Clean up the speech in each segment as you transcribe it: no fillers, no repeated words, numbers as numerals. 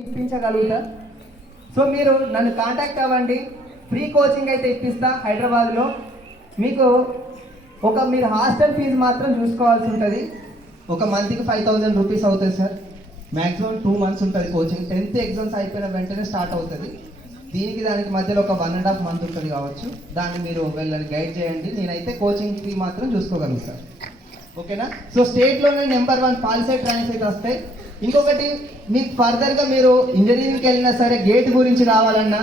ఇప్పించగలుగుతా. So మీరు నన్ను contact అవ్వండి, ఫ్రీ కోచింగ్ అయితే ఇప్పిస్తా హైదరాబాద్లో. మీకు మీరు హాస్టల్ ఫీజు మాత్రం చూసుకోవాల్సి ఉంటుంది. ఒక మంత్కి 5000 రూపీస్ అవుతుంది సార్. మ్యాక్సిమం 2 months ఉంటుంది కోచింగ్. 10th ఎగ్జామ్స్ అయిపోయిన వెంటనే స్టార్ట్ అవుతుంది. దానికి మధ్యలో ఒక 1.5 month ఉంటుంది కావచ్చు. దాన్ని మీరు వెళ్ళని గైడ్ చేయండి. నేనైతే కోచింగ్ ఫీ మాత్రం చూసుకోగలను సార్. ఓకేనా? సో స్టేట్లోనే నెంబర్ 1 పాలిసెట్ ర్యాంక్స్ అయితే వస్తాయి. ఇంకొకటి, మీకు ఫర్దర్గా మీరు ఇంజనీరింగ్కి వెళ్ళినా సరే గేట్ గురించి కావాలన్నా,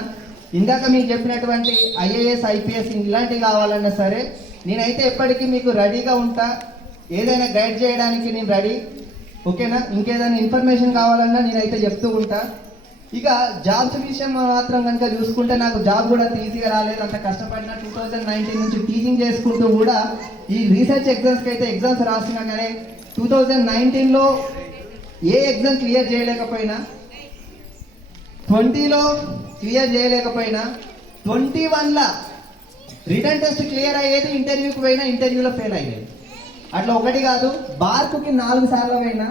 ఇందాక మీకు చెప్పినటువంటి IAS IPS ఇలాంటివి కావాలన్నా సరే నేనైతే ఎప్పటికీ మీకు రెడీగా ఉంటా. ఏదైనా గైడ్ చేయడానికి నేను రెడీ. ఓకేనా? ఇంకేదైనా ఇన్ఫర్మేషన్ కావాలన్నా నేనైతే చెప్తూ ఉంటా. ఇక జాబ్స్ విషయం మాత్రం కనుక చూసుకుంటే నాకు జాబ్ కూడా ఈజీగా రాలేదు. అంత కష్టపడిన 2019 నుంచి టీచింగ్ చేసుకుంటూ కూడా ఈ రీసెర్చ్ ఎగ్జామ్స్కి అయితే ఎగ్జామ్స్ రాసినా కానీ 2019లో ఏ ఎగ్జామ్ క్లియర్ చేయలేకపోయినా, 20లో క్లియర్ చేయలేకపోయినా, 21లా రిటర్న్ టెస్ట్ క్లియర్ అయ్యేది, ఇంటర్వ్యూకి పోయినా ఇంటర్వ్యూలో ఫెయిల్ అయ్యేది. అట్లా ఒకటి కాదు, బార్కుకి 4 సార్లు పోయినా.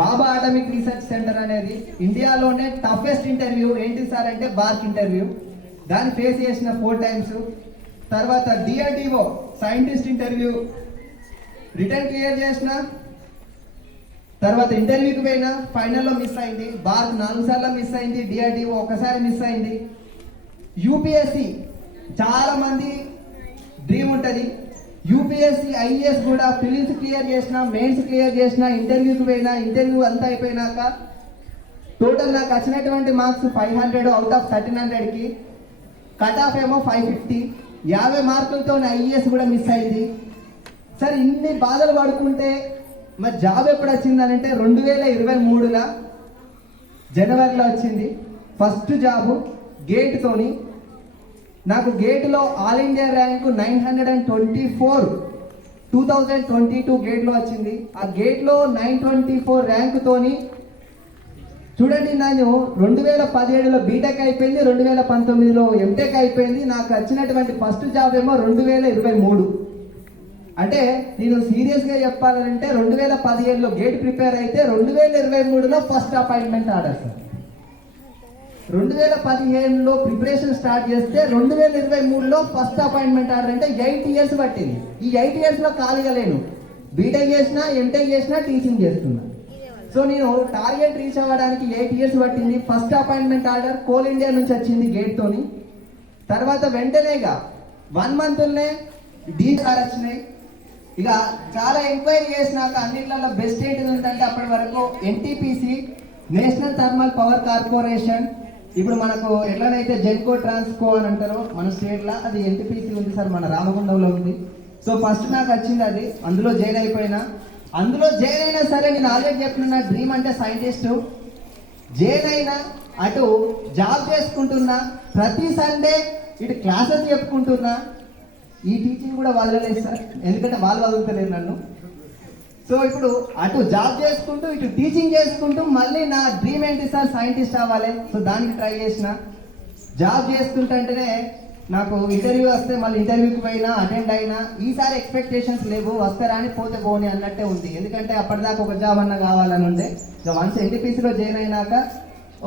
బాబా అటామిక్ రీసెర్చ్ సెంటర్ అనేది ఇండియాలోనే టఫెస్ట్ ఇంటర్వ్యూ ఏంటి సార్ అంటే బార్క్ ఇంటర్వ్యూ. దాన్ని ఫేస్ చేసిన 4 times. తర్వాత DRDO scientist interview return clear చేసిన తర్వాత ఇంటర్వ్యూకి పోయినా ఫైనల్లో మిస్ అయింది. బార్క్ 4 సార్లు మిస్ అయింది, DRDO ఒకసారి మిస్ అయింది. UPSC చాలా మంది డ్రీమ్ ఉంటుంది. UPSC IAS కూడా ప్రిలిమ్స్ క్లియర్ చేసిన, మెయిన్స్ క్లియర్ చేసిన, ఇంటర్వ్యూకి పోయినా, ఇంటర్వ్యూ అంతా అయిపోయినాక టోటల్ నాకు వచ్చినటువంటి మార్క్స్ 500 అవుట్ ఆఫ్ 1300కి. కట్ ఆఫ్ ఏమో 550. 50 మార్కులతో IAS కూడా మిస్ అయింది. సరే ఇన్ని బాధలు పడుకుంటే మరి జాబ్ ఎప్పుడు వచ్చిందనంటే 2023లో జనవరిలో వచ్చింది ఫస్ట్ జాబు గేట్తోని. నాకు గేట్లో ఆల్ ఇండియా ర్యాంకు 924 2022 గేట్లో వచ్చింది. ఆ గేట్లో 924 ర్యాంకుతోని చూడండి, నేను 2017లో బీటెక్ అయిపోయింది, 2019లో ఎంటెక్ అయిపోయింది. నాకు వచ్చినటువంటి ఫస్ట్ జాబ్ ఏమో 2023. అంటే నేను సీరియస్గా చెప్పాలంటే 2017లో గేట్ ప్రిపేర్ అయితే 2023లో ఫస్ట్ అపాయింట్మెంట్ ఆర్డర్ సార్. 2015లో ప్రిపరేషన్ స్టార్ట్ చేస్తే 2023లో ఫస్ట్ అపాయింట్మెంట్ ఆర్డర్. అంటే 8 years పట్టింది. ఈ 8 yearsలో ఖాళీగా లేను. బీటెక్ చేసినా, ఎంటెక్ చేసినా, టీచింగ్ చేస్తున్నా. సో నేను టార్గెట్ రీచ్ అవ్వడానికి 8 years పట్టింది. First appointment order coal India నుంచి వచ్చింది గేట్తోని. తర్వాత వెంటనేగా 1 monthలోనే DSR వచ్చినాయి. ఇక చాలా ఎంక్వైరీ చేసినాక అన్నిట్లలో బెస్ట్ ఏంటిది ఉందంటే అప్పటి వరకు NTPC national thermal power corporation, ఇప్పుడు మనకు ఎట్లనైతే జెన్కో ట్రాన్స్కో అని అంటారో మన స్టేట్లో, అది NTPC ఉంది సార్, మన రామగుండంలో ఉంది. సో ఫస్ట్ నాకు వచ్చింది అది. అందులో జాయిన్ అయిపోయినా. అందులో జాయిన్ అయినా సరే నేను ఆల్రెడీ చెప్పిన నా డ్రీమ్ అంటే సైంటిస్టు. జాయిన్ అయినా, అటు జాబ్ చేసుకుంటున్నా, ప్రతి సండే ఇటు క్లాసెస్ చెప్పుకుంటున్నా. ఈ టీచింగ్ కూడా వదలలేదు సార్, ఎందుకంటే వాళ్ళు వదులుతలేరు నన్ను. సో ఇప్పుడు అటు జాబ్ చేసుకుంటూ ఇటు టీచింగ్ చేసుకుంటూ మళ్ళీ నా డ్రీమ్ ఏంటి సార్, సైంటిస్ట్ అవ్వాలి. సో దానికి ట్రై చేసిన. జాబ్ చేసుకుంటుంటేనే నాకు ఇంటర్వ్యూ వస్తే మళ్ళీ ఇంటర్వ్యూకి పోయినా, అటెండ్ అయినా. ఈసారి ఎక్స్పెక్టేషన్స్ లేవు, వస్తారా అని పోతే పోని అన్నట్టే ఉంది. ఎందుకంటే అప్పటిదాకా ఒక జాబ్ అన్న కావాలని ఉండే. సో వన్స్ NTPCలో జాయిన్ అయినాక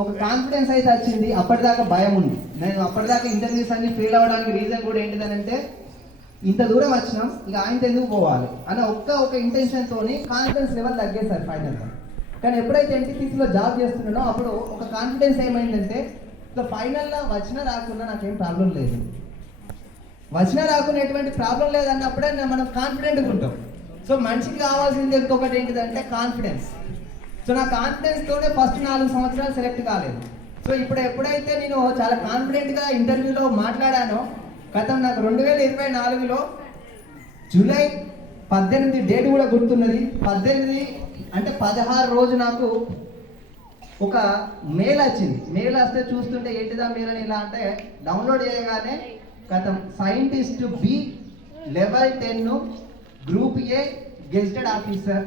ఒక కాన్ఫిడెన్స్ అయితే వచ్చింది. అప్పటిదాకా భయం ఉంది. నేను అప్పటిదాకా ఇంటర్వ్యూస్ అన్ని ఫెయిల్ అవ్వడానికి రీజన్ కూడా ఏంటిదనంటే, ఇంత దూరం వచ్చినాం, ఇక ఆయనతో ఎందుకు పోవాలి అన్న ఒక ఇంటెన్షన్తోని కాన్ఫిడెన్స్ లెవెల్ తగ్గేశారు ఫైనల్గా. కానీ ఎప్పుడైతే NTPCలో జాబ్ చేస్తున్నానో అప్పుడు ఒక కాన్ఫిడెన్స్ ఏమైందంటే, ఇక ఫైనల్లో వచ్చినా రాకున్నా నాకేం ప్రాబ్లం లేదు. వచ్చినా రాకున్నా ఎటువంటి ప్రాబ్లం లేదన్నప్పుడే మనం కాన్ఫిడెంట్గా ఉంటాం. సో మనిషికి కావాల్సింది ఇంకొకటి ఏంటిదంటే కాన్ఫిడెన్స్. సో నా కాన్ఫిడెన్స్తోనే ఫస్ట్ 4 సంవత్సరాలు సెలెక్ట్ కాలేదు. సో ఇప్పుడు ఎప్పుడైతే నేను చాలా కాన్ఫిడెంట్గా ఇంటర్వ్యూలో మాట్లాడానో, గతం నాకు 2024లో జూలై 18 డేట్ కూడా గుర్తున్నది. 18 అంటే 16 రోజు నాకు ఒక మెయిల్ వచ్చింది. మెయిల్ వస్తే చూస్తుంటే ఏంటిదా మెయిల్ అని ఇలా అంటే డౌన్లోడ్ చేయగానే గతం scientist B level 10 group A gazetted officer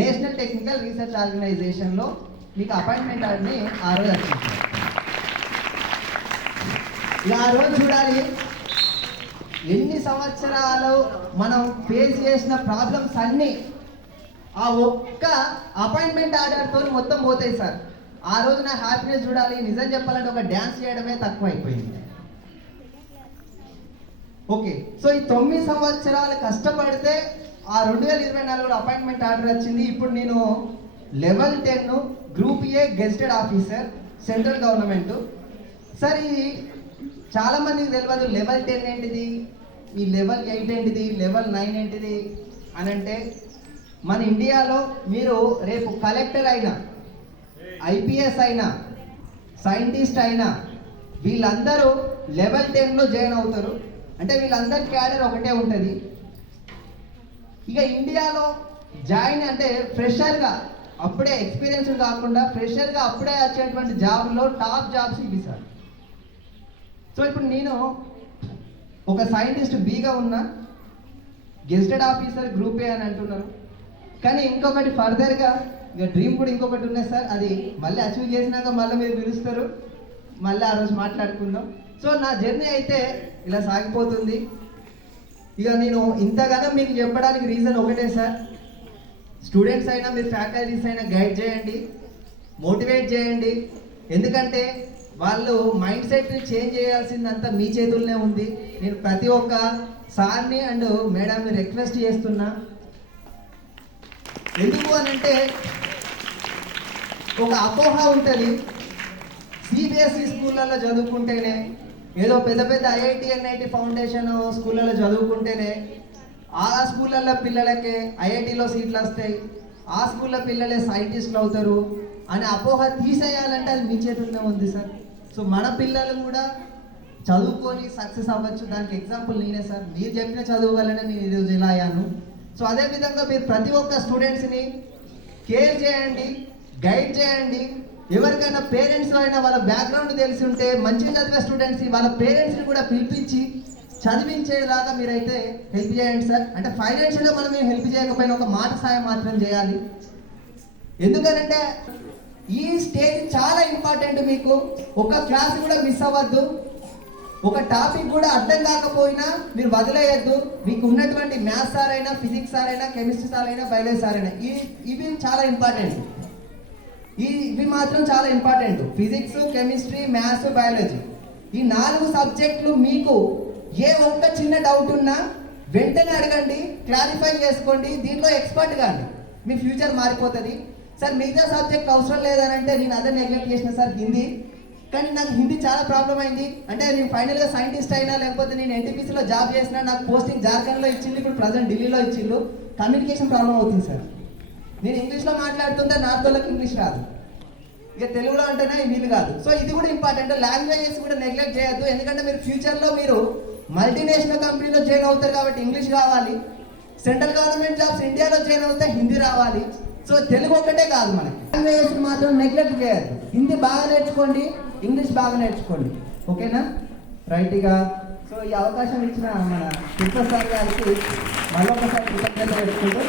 national technical research ఆర్గనైజేషన్లో మీకు అపాయింట్మెంట్ అని ఆ రోజు వచ్చింది. ఆ రోజు చూడాలి ఎన్ని సంవత్సరాలు మనం ఫేస్ చేసిన ప్రాబ్లమ్స్ అన్నీ ఆ ఒక్క అపాయింట్మెంట్ ఆర్డర్తో మొత్తం పోతాయి సార్. ఆ రోజు నా హ్యాపీనెస్ చూడాలి. నిజం చెప్పాలంటే ఒక డ్యాన్స్ చేయడమే తక్కువ అయిపోయింది. ఓకే, సో ఈ 9 సంవత్సరాలు కష్టపడితే ఆ 2024లో అపాయింట్మెంట్ ఆర్డర్ వచ్చింది. ఇప్పుడు నేను level 10 group A గెస్టెడ్ officer central government. Sir ఇది చాలా మందికి తెలియదు లెవెల్ 10 ఏంటిది, ఈ లెవెల్ 8 ఏంటిది, లెవెల్ 9 ఏంటిది అని. అంటే మన ఇండియాలో మీరు రేపు కలెక్టర్ అయినా, ఐపీఎస్ అయినా, సైంటిస్ట్ అయినా వీళ్ళందరూ లెవెల్ 10లో జాయిన్ అవుతారు. అంటే వీళ్ళందరి క్యాడర్ ఒకటే ఉంటుంది. ఇక ఇండియాలో జాయిన్ అంటే ఫ్రెషర్గా, అప్పుడే ఎక్స్పీరియన్స్ కాకుండా ఫ్రెషర్గా అప్పుడే వచ్చేటువంటి జాబ్లో టాప్ జాబ్స్ ఇవి సార్. సో ఇప్పుడు నేను ఒక సైంటిస్ట్ బీగా ఉన్నా, గెస్టెడ్ ఆఫీసర్ గ్రూప్ ఏ అని అంటున్నారు. కానీ ఇంకొకటి ఫర్దర్గా ఇక డ్రీమ్ కూడా ఇంకొకటి ఉన్నాయి సార్. అది మళ్ళీ అచీవ్ చేసినాక మళ్ళీ మీరు పిలుస్తారు, మళ్ళీ ఆ రోజు మాట్లాడుకుందాం. సో నా జర్నీ అయితే ఇలా సాగిపోతుంది. ఇక నేను ఇంతగానో మీకు చెప్పడానికి రీజన్ ఒకటే సార్. స్టూడెంట్స్ అయినా మీరు ఫ్యాకల్టీస్ అయినా గైడ్ చేయండి, మోటివేట్ చేయండి. ఎందుకంటే వాళ్ళు మైండ్ సెట్ని చేంజ్ చేయాల్సిందంతా మీ చేతుల్లోనే ఉంది. నేను ప్రతి ఒక్క సార్ని అండ్ మేడంని రిక్వెస్ట్ చేస్తున్నా. ఎందుకు అని అంటే ఒక అపోహ ఉంటుంది, సిబిఎస్ఈ స్కూళ్ళల్లో చదువుకుంటేనే, ఏదో పెద్ద పెద్ద ఐఐటి ఎన్ఐటి ఫౌండేషన్ స్కూళ్ళల్లో చదువుకుంటేనే ఆ స్కూళ్ళల్లో పిల్లలకే ఐఐటిలో సీట్లు వస్తాయి, ఆ స్కూళ్ళ పిల్లలే సైంటిస్టులు అవుతారు అనే అపోహ తీసేయాలంటే అది మీ చేతుల్లో ఉంది సార్. సో మన పిల్లలు కూడా చదువుకొని సక్సెస్ అవ్వచ్చు. దానికి ఎగ్జాంపుల్ నేనే సార్. మీరు చెప్పిన చదువు వల్లనే నేను ఈరోజు ఇలా అయ్యాను. సో అదేవిధంగా మీరు ప్రతి ఒక్క స్టూడెంట్స్ని కేర్ చేయండి, గైడ్ చేయండి. ఎవరికైనా పేరెంట్స్లో అయినా వాళ్ళ బ్యాక్గ్రౌండ్ తెలిసి ఉంటే మంచిగా చదివే స్టూడెంట్స్ వాళ్ళ పేరెంట్స్ని కూడా పిలిపించి చదివించేలాగా మీరైతే హెల్ప్ చేయండి సార్. అంటే ఫైనాన్షియల్గా మనం ఏం హెల్ప్ చేయకపోయినా ఒక మాట సాయం మాత్రం చేయాలి. ఎందుకంటే ఈ స్టేజ్ చాలా ఇంపార్టెంట్. మీకు ఒక క్లాస్ కూడా మిస్ అవ్వద్దు, ఒక టాపిక్ కూడా అర్థం కాకపోయినా మీరు వదిలేయద్దు. మీకు ఉన్నటువంటి మ్యాథ్స్ సార్ అయినా, ఫిజిక్స్ సార్ అయినా, కెమిస్ట్రీ సార్ అయినా, బయాలజీ సార్ అయినా ఇవి చాలా ఇంపార్టెంట్. ఇవి మాత్రం చాలా important. Physics, chemistry, maths, biology ఈ 4 సబ్జెక్టులు మీకు ఏ ఒక్క చిన్న డౌట్ ఉన్నా వెంటనే అడగండి, క్లారిఫై చేసుకోండి, దీంట్లో ఎక్స్పర్ట్ కాండి. మీ ఫ్యూచర్ మారిపోతుంది. సార్ మిగతా సబ్జెక్ట్ అవసరం లేదని అంటే నేను అదే నెగ్లెక్ట్ చేసిన సార్ హిందీ. కానీ నాకు హిందీ చాలా ప్రాబ్లం అయింది. అంటే నేను ఫైనల్గా సైంటిస్ట్ అయినా, లేకపోతే నేను ఎన్టీపీసీలో జాబ్ చేసినా, నాకు పోస్టింగ్ జార్ఖండ్లో ఇచ్చిండు, ఇప్పుడు ప్రజెంట్ ఢిల్లీలో ఇచ్చిండు. కమ్యూనికేషన్ ప్రాబ్లం అవుతుంది సార్. నేను ఇంగ్లీష్లో మాట్లాడుతుంటే నార్త్ వాళ్ళకి ఇంగ్లీష్ రాదు, ఇక తెలుగులో అంటేనే వీలు కాదు. సో ఇది కూడా ఇంపార్టెంట్. లాంగ్వేజెస్ కూడా నెగ్లెక్ట్ చేయొద్దు. ఎందుకంటే మీరు ఫ్యూచర్లో మీరు మల్టీనేషనల్ కంపెనీలో జాయిన్ అవుతారు కాబట్టి ఇంగ్లీష్ కావాలి. సెంట్రల్ గవర్నమెంట్ జాబ్స్ ఇండియాలో జాయిన్ అవుతే హిందీ రావాలి. సో తెలుగు ఒకటే కాదు, మనకి లాంగ్వేజెస్ మాత్రం నెగ్లెక్ట్ చేయద్దు. హిందీ బాగా నేర్చుకోండి, ఇంగ్లీష్ బాగా నేర్చుకోండి. ఓకేనా? రైట్గా. సో ఈ అవకాశం ఇచ్చిన మన తిరుపతి సార్ గారికి మళ్ళొకసారి కృతజ్ఞతలు పెట్టుకుంటూ